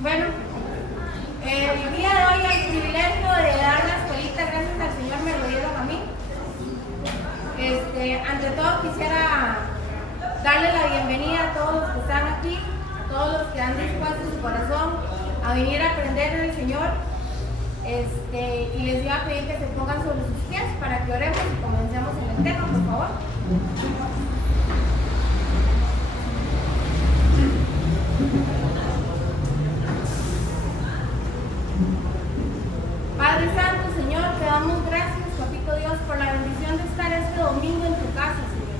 Bueno, el día de hoy hay el privilegio de dar la escuelita, gracias al Señor me lo dieron a mí. Ante todo quisiera darle la bienvenida a todos los que están aquí, a todos los que han dispuesto su corazón a venir a aprender del Señor. Y les iba a pedir que se pongan sobre sus pies para que oremos y comencemos en el tema, por favor. Padre Santo, Señor, te damos gracias, Papito Dios, por la bendición de estar este domingo en tu casa, Señor.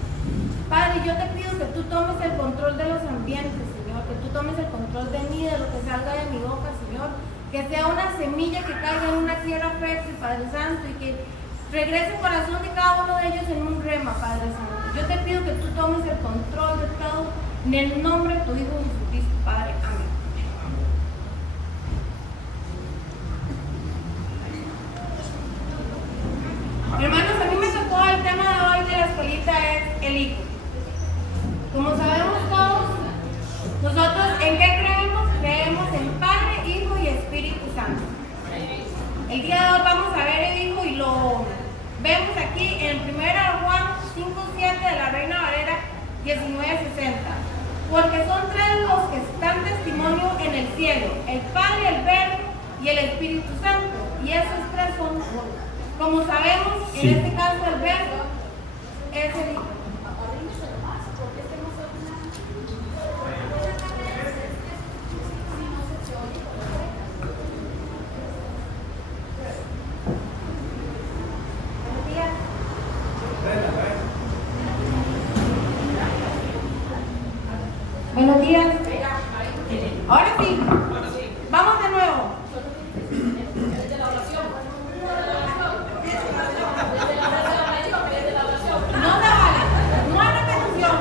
Padre, yo te pido que tú tomes el control de los ambientes, Señor, que tú tomes el control de mí, de lo que salga de mi boca, Señor, que sea una semilla que caiga en una tierra fértil, Padre Santo, y que regrese el corazón de cada uno de ellos en un rema, Padre Santo. Yo te pido que tú tomes el control de todo, en el nombre de tu Hijo Jesucristo, Padre. Amén. Hermanos, a mí me tocó el tema de hoy de la escuelita es el Hijo. Como sabemos todos, nosotros ¿en qué creemos? Creemos en Padre, Hijo y Espíritu Santo. El día de hoy vamos a ver el Hijo y lo vemos aquí en 1 Juan 5:7 de la Reina Valera 19:60. Porque son tres los que están testimonio en el cielo, el Padre, el Verbo y el Espíritu Santo. Y esos tres son uno. Como sabemos, en este caso el Verbo es el Hijo. Buenos días. Ahora sí. Vamos de nuevo. No se vale. No hay repetición.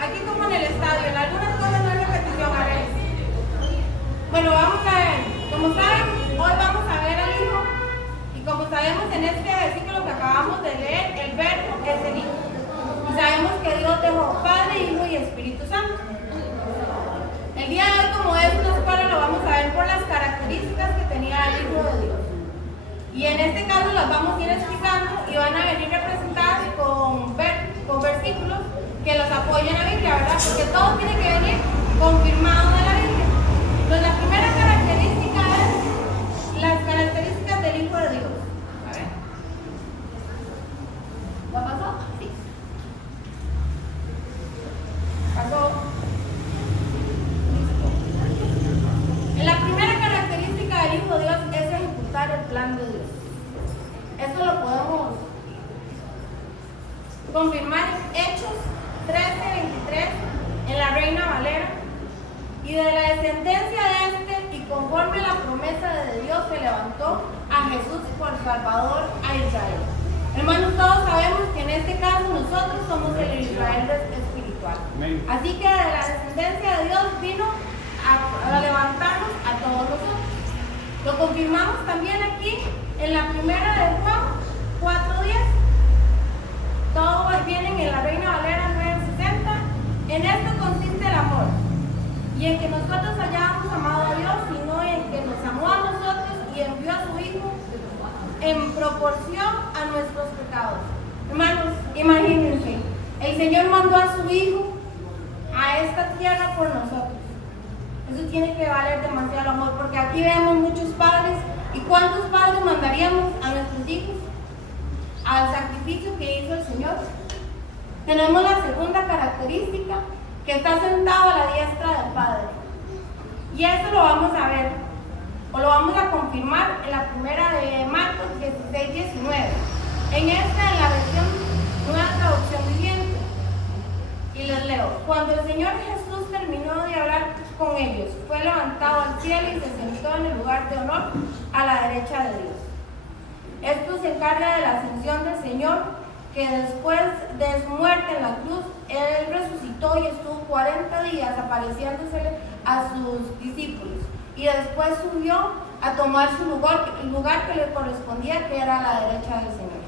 Aquí como en el estadio. En algunas cosas no hay repetición. A ver. Bueno, vamos a ver. Como saben, hoy vamos a ver al Hijo. Y como sabemos en este versículo que acabamos de leer, el Verbo es el Hijo. Y sabemos que Dios dejó Padre, Hijo y Espíritu Santo. El día de hoy, como es una escuela, lo vamos a ver por las características que tenía el Hijo de Dios. Y en este caso las vamos a ir explicando y van a venir representadas con versículos que los apoyen a la Biblia, ¿verdad? Porque todo tiene que venir confirmado de la Biblia. Entonces, la primera característica es las características del Hijo de Dios. A ver. ¿Ya pasó? Sí. Pasó. La primera característica del Hijo de Dios es ejecutar el plan de Dios. Eso lo podemos confirmar en Hechos 13:23 en la Reina Valera. Y de la descendencia de y conforme a la promesa de Dios se levantó a Jesús por Salvador a Israel. Hermanos, todos sabemos que en este caso nosotros somos el Israel espiritual. Así que de la descendencia de Dios vino a levantarnos a todos nosotros. Lo confirmamos también aquí en la primera de Juan 4:10. Todos vienen en la Reina Valera 9:60. En esto consiste el amor, y en que nosotros hayamos amado a Dios, sino en que nos amó a nosotros y envió a su Hijo en proporción a nuestros pecados. Hermanos, imagínense, el Señor mandó a su Hijo a esta tierra por nosotros. Eso tiene que valer demasiado amor, porque aquí vemos muchos padres. ¿Y cuántos padres mandaríamos a nuestros hijos al sacrificio que hizo el Señor? Tenemos la segunda característica, que está sentado a la diestra del Padre. Y eso lo vamos a ver, o lo vamos a confirmar en la primera de Marcos 16:19. En la versión Nueva Traducción Viviente. Y les leo. Cuando el Señor Jesús terminó de hablar con ellos, fue levantado al cielo y se sentó en el lugar de honor a la derecha de Dios. Esto se encarga de la ascensión del Señor, que después de su muerte en la cruz, Él resucitó y estuvo 40 días apareciéndose a sus discípulos. Y después subió a tomar su lugar, el lugar que le correspondía, que era a la derecha del Señor.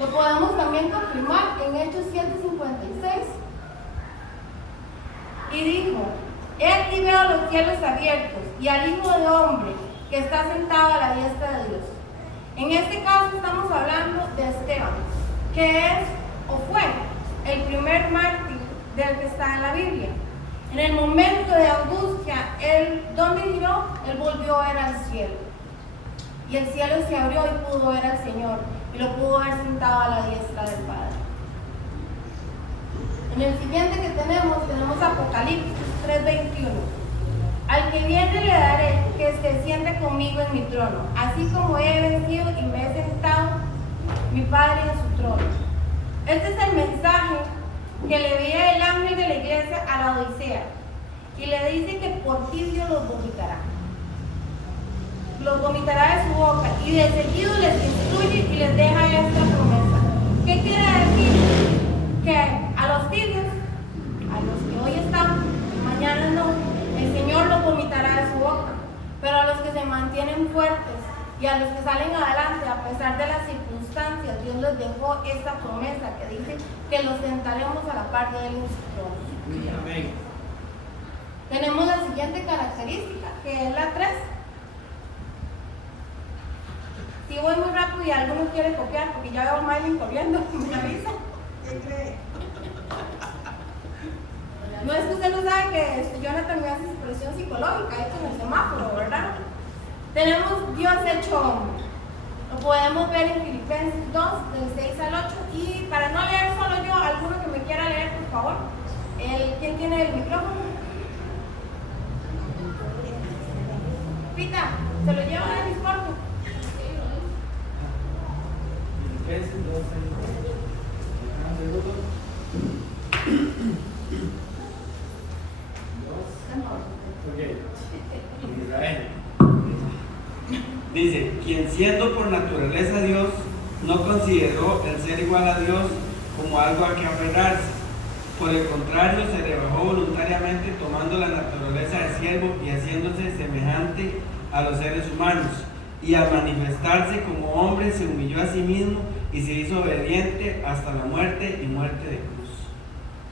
Lo podemos también confirmar en Hechos 7:56. Y dijo, He aquí veo los cielos abiertos y al Hijo de Hombre que está sentado a la diestra de Dios. En este caso estamos hablando de Esteban, que es o fue el primer mártir del que está en la Biblia. En el momento de angustia, ¿dónde giró? Él volvió a ver al cielo. Y el cielo se abrió y pudo ver al Señor. Y lo pudo ver sentado a la diestra del Padre. En el siguiente que tenemos Apocalipsis 3:21. Al que viene le daré que se siente conmigo en mi trono, así como he vencido y me he sentado mi Padre en su trono. Este es el mensaje que le envía el ángel de la iglesia a la Odisea. Y le dice que por ti Dios los vomitará. Los vomitará de su boca y de seguido les instruye y les deja esta promesa. ¿Qué quiere decir? Que a los tibios, a los que hoy están, mañana no, el Señor los vomitará de su boca. Pero a los que se mantienen fuertes y a los que salen adelante a pesar de las circunstancias, Dios les dejó esta promesa que dice que los sentaremos a la par de él en su trono. Amén. Tenemos la siguiente característica, que es la 3. Si voy muy rápido y alguno quiere copiar, porque ya veo a Maylin corriendo, me avisa. No es que usted no sabe que Jonathan me hace expresión psicológica ahí con el semáforo, ¿verdad? Tenemos Dios hecho hombre. Lo podemos ver en Filipenses 2, del 6 al 8. Y para no leer solo yo, alguno que me quiera leer, por favor. ¿Quién tiene el micrófono? Pita, se lo lleva de mis cortos. Filipenses 2, 6. Israel. Dice, quien siendo por naturaleza Dios, no consideró el ser igual a Dios como algo a que aferrarse. Por el contrario, se rebajó voluntariamente tomando la naturaleza de siervo y haciéndose semejante a los seres humanos. Y al manifestarse como hombre se humilló a sí mismo y se hizo obediente hasta la muerte y muerte de cruz.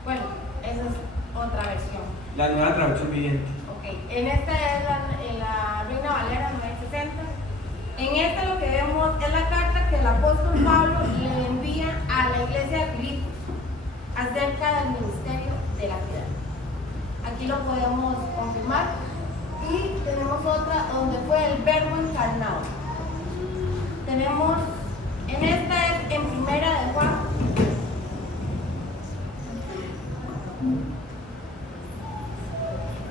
Bueno, esa es otra versión. La Nueva Traducción Viviente. Ok, en esta es la Reina Valera 960. En esta lo que vemos es la carta que el apóstol Pablo le envía a la iglesia de Filipos acerca del ministerio de la piedad. Aquí lo podemos confirmar. Y tenemos otra donde fue el verbo encarnado. Tenemos, en esta es en Primera de Juan.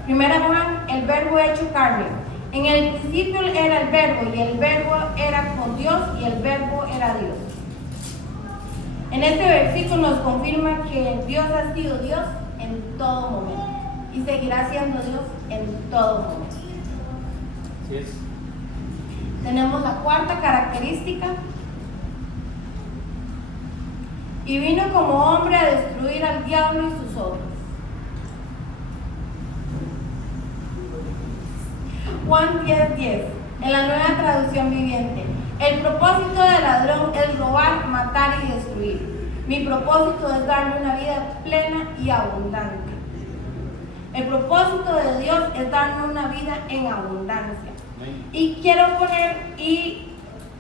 Primera Juan, el verbo hecho carne. En el principio era el verbo y el verbo era con Dios y el verbo era Dios. En este versículo nos confirma que Dios ha sido Dios en todo momento y seguirá siendo Dios en todo momento. Sí es. Tenemos la cuarta característica. Y vino como hombre a destruir al diablo y sus obras. Juan 10:10, en la Nueva Traducción Viviente. El propósito del ladrón es robar, matar y destruir. Mi propósito es darle una vida plena y abundante. El propósito de Dios es darle una vida en abundancia. Y quiero poner y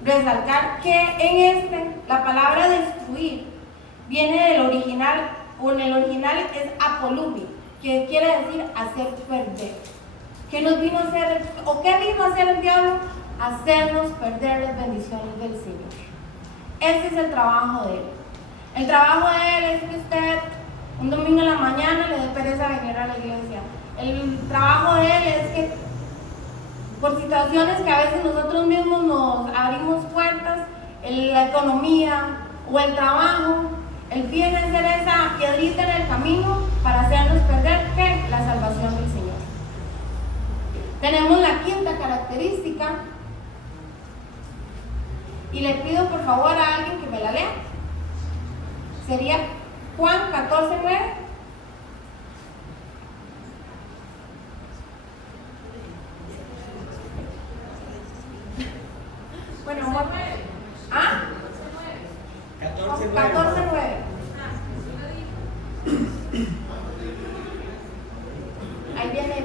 resaltar que en la palabra destruir viene del original, o en el original es apolumi, que quiere decir hacer perder. ¿Qué nos vino a hacer, o qué vino a hacer el diablo? Hacernos perder las bendiciones del Señor. Ese es el trabajo de él. El trabajo de él es que usted un domingo en la mañana le dé pereza venir a la iglesia. El trabajo de él es que por situaciones que a veces nosotros mismos nos abrimos puertas, la economía o el trabajo, él viene a ser esa piedrita en el camino para hacernos perder ¿qué? La salvación del Señor. Tenemos la quinta característica y le pido por favor a alguien que me la lea. Sería Juan 14:9. Bueno, ¿ah? 14:9. Ahí viene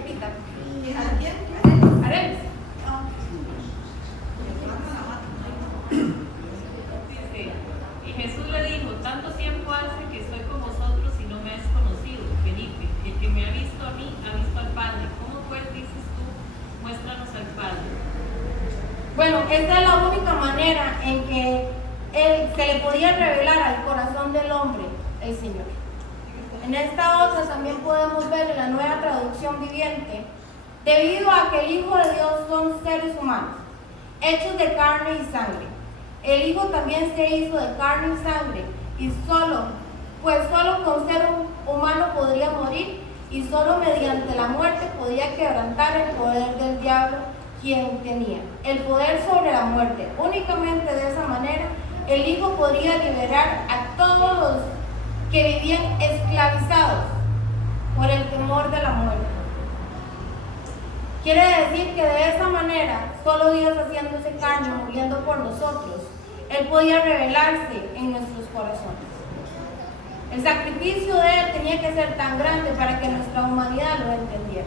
Bueno, esta es la única manera en que se le podía revelar al corazón del hombre el Señor. En esta otra también podemos ver en la Nueva Traducción Viviente, debido a que el Hijo de Dios son seres humanos, hechos de carne y sangre. El Hijo también se hizo de carne y sangre, y solo con ser humano podría morir, y solo mediante la muerte podía quebrantar el poder del diablo, quien tenía el poder sobre la muerte. Únicamente de esa manera el Hijo podría liberar a todos los que vivían esclavizados por el temor de la muerte. Quiere decir que de esa manera, solo Dios haciéndose carne, muriendo por nosotros, Él podía revelarse en nuestros corazones. El sacrificio de Él tenía que ser tan grande para que nuestra humanidad lo entendiera.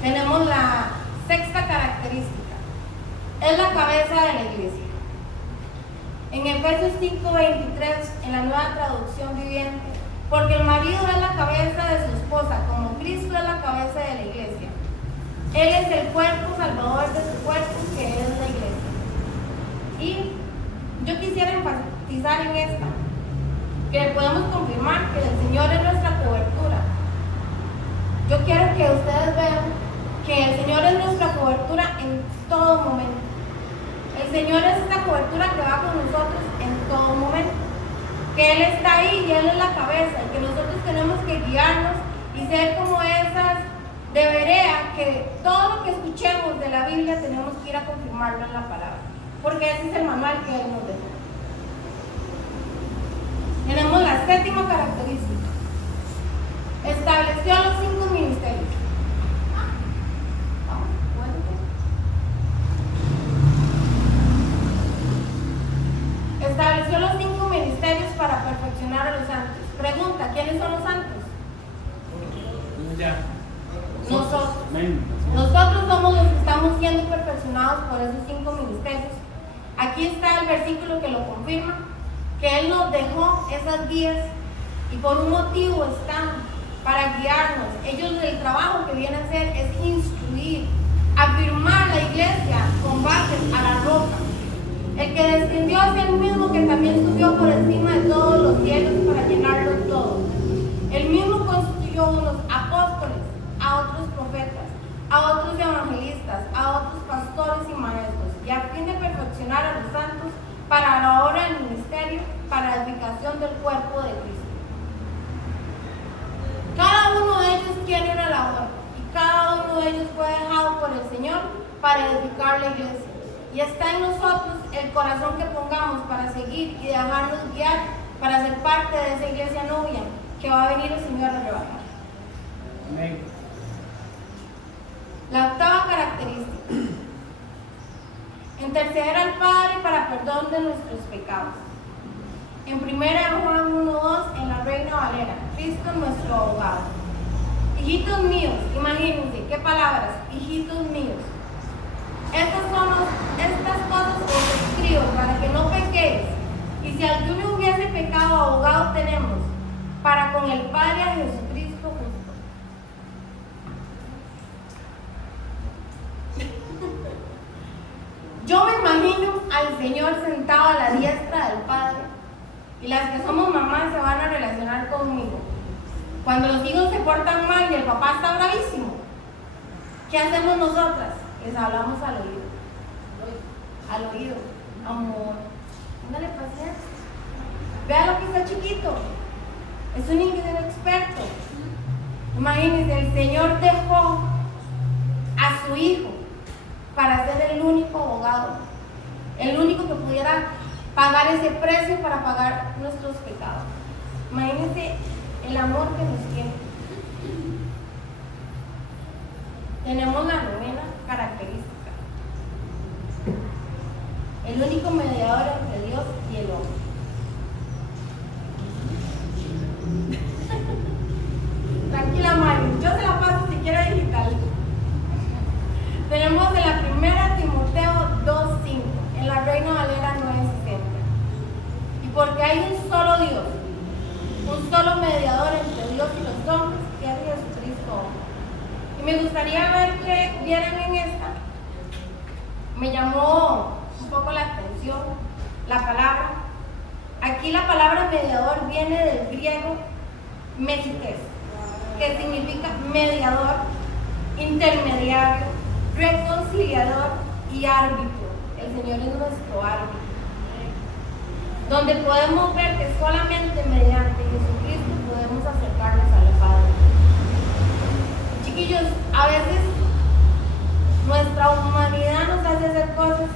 Tenemos la sexta característica. Es la cabeza de la iglesia. En Efesios 5:23, en la Nueva Traducción Viviente, porque el marido es la cabeza de su esposa, como Cristo es la cabeza de la iglesia. Él es el cuerpo salvador de su cuerpo, que es la iglesia. Y yo quisiera enfatizar en esta, que podemos confirmar que el Señor es nuestra cobertura. Yo quiero que ustedes vean que el Señor es nuestra cobertura en todo momento. El Señor es esta cobertura que va con nosotros en todo momento. Que Él está ahí y Él es la cabeza, y que nosotros tenemos que guiarnos y ser como esas de Berea, que todo lo que escuchemos de la Biblia tenemos que ir a confirmarlo en la palabra, porque ese es el manual que Él nos dejó. Tenemos la séptima característica. Estableció los 5 ministerios. Estableció los 5 ministerios para perfeccionar a los santos. Pregunta, ¿quiénes son los santos? Nosotros somos los que estamos siendo perfeccionados por esos 5 ministerios. Aquí está el versículo que lo confirma, que Él nos dejó esas guías y por un motivo están, para guiarnos. Ellos, el trabajo que vienen a hacer es instruir, afirmar la iglesia con bases a la roca. El que descendió es el mismo que también subió por encima de todos los cielos para llenarlo todo. El mismo constituyó unos apóstoles, a otros profetas, a otros evangelistas, a otros pastores y maestros, y a fin de perfeccionar a los santos para la obra del ministerio, para la edificación del cuerpo de Cristo. Cada uno de ellos tiene una labor, y cada uno de ellos fue dejado por el Señor para edificar la iglesia. Y está en nosotros el corazón que pongamos para seguir y dejarnos guiar para ser parte de esa iglesia novia que va a venir el Señor a arrebatar. Amén. La octava característica. Interceder al Padre para perdón de nuestros pecados. En 1 Juan 1:2, en la Reina Valera, Cristo es nuestro abogado. Hijitos míos, imagínense, qué palabras, hijitos míos. Estas cosas os escribo para que no pequéis. Y si alguno hubiese pecado, abogado tenemos para con el Padre a Jesucristo justo. Yo me imagino al Señor sentado a la diestra del Padre, y las que somos mamás se van a relacionar conmigo. Cuando los hijos se portan mal y el papá está bravísimo, ¿qué hacemos nosotras? Les hablamos al oído. Al oído. Amor, póngale paciencia. Vea lo que está chiquito. Es un inexperto. Imagínense, el Señor dejó a su hijo para ser el único abogado, el único que pudiera pagar ese precio para pagar nuestros pecados. Imagínense el amor que nos tiene. Tenemos la novena característica. El único mediador entre Dios y el hombre. Tranquila, Mari, yo se la paso si quiere digital. Tenemos de la primera Timoteo 2:5, en la Reina Valera 9:60. Y porque hay un solo Dios, un solo mediador entre Dios y los hombres, que es Jesucristo. Y me gustaría ver que vieran en esta, me llamó un poco la atención la palabra. Aquí la palabra mediador viene del griego mesites, que significa mediador, intermediario, reconciliador y árbitro. El Señor es nuestro árbitro, donde podemos ver que solamente mediante Jesucristo podemos acercarnos al Padre. Chiquillos, a veces nuestra humanidad nos hace hacer cosas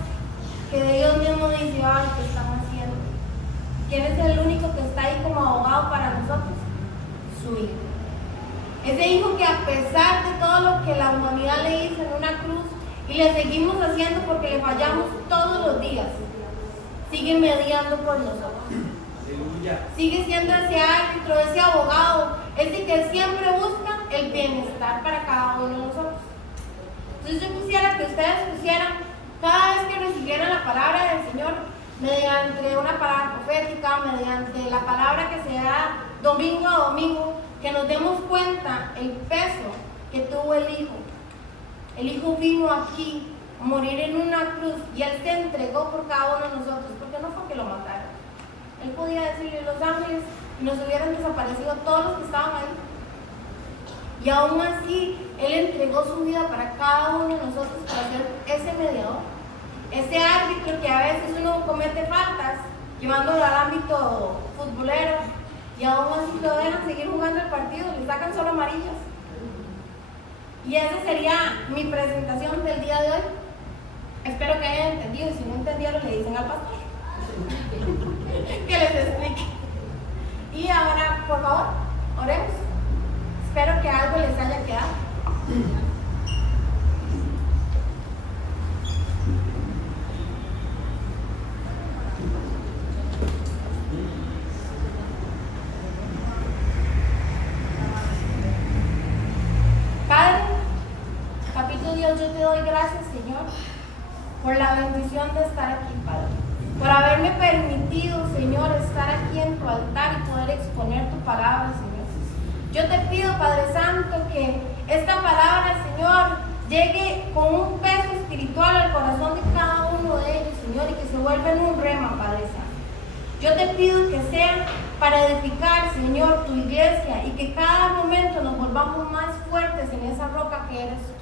que Dios mismo dice, ay, ¿qué estamos haciendo? ¿Quién es el único que está ahí como abogado para nosotros? Su Hijo. Ese Hijo que a pesar de todo lo que la humanidad le hizo en una cruz y le seguimos haciendo porque le fallamos todos los días, sigue mediando por nosotros. Aleluya. Sigue siendo ese árbitro, ese abogado, ese que siempre busca el bienestar para cada uno de nosotros. Entonces yo quisiera que ustedes pusieran, cada vez que recibieran la palabra del Señor, mediante una palabra profética, mediante la palabra que se da domingo a domingo, que nos demos cuenta el peso que tuvo el Hijo. El Hijo vino aquí a morir en una cruz y Él se entregó por cada uno de nosotros, porque no fue que lo mataron. Él podía decirle a los ángeles y nos hubieran desaparecido todos los que estaban ahí. Y aún así, Él entregó su vida para cada uno de nosotros para ser ese mediador, ese árbitro que a veces uno comete faltas, llevándolo al ámbito futbolero, y aún así lo dejan seguir jugando el partido, le sacan solo amarillas. Y esa sería mi presentación del día de hoy. Espero que hayan entendido, y si no entendieron le dicen al pastor que les explique. Y ahora, por favor, oremos. Espero que algo les haya quedado. Padre, papito Dios, yo te doy gracias, Señor, por la bendición de estar aquí, Padre, por haberme permitido, Señor, estar aquí en tu altar y poder exponer tu palabra, Señor. Yo te pido, Padre Santo, que esta palabra, Señor, llegue con un peso espiritual al corazón de cada uno de ellos, Señor, y que se vuelva en un rema, Padre Santo. Yo te pido que sea para edificar, Señor, tu iglesia, y que cada momento nos volvamos más fuertes en esa roca que eres tú.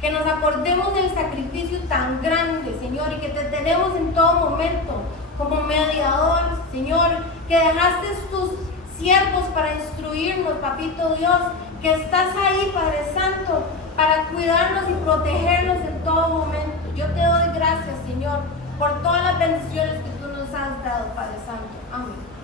Que nos acordemos del sacrificio tan grande, Señor, y que te tenemos en todo momento como mediador, Señor, que dejaste tus siervos para instruirnos, papito Dios, que estás ahí, Padre Santo, para cuidarnos y protegernos en todo momento. Yo te doy gracias, Señor, por todas las bendiciones que tú nos has dado, Padre Santo. Amén.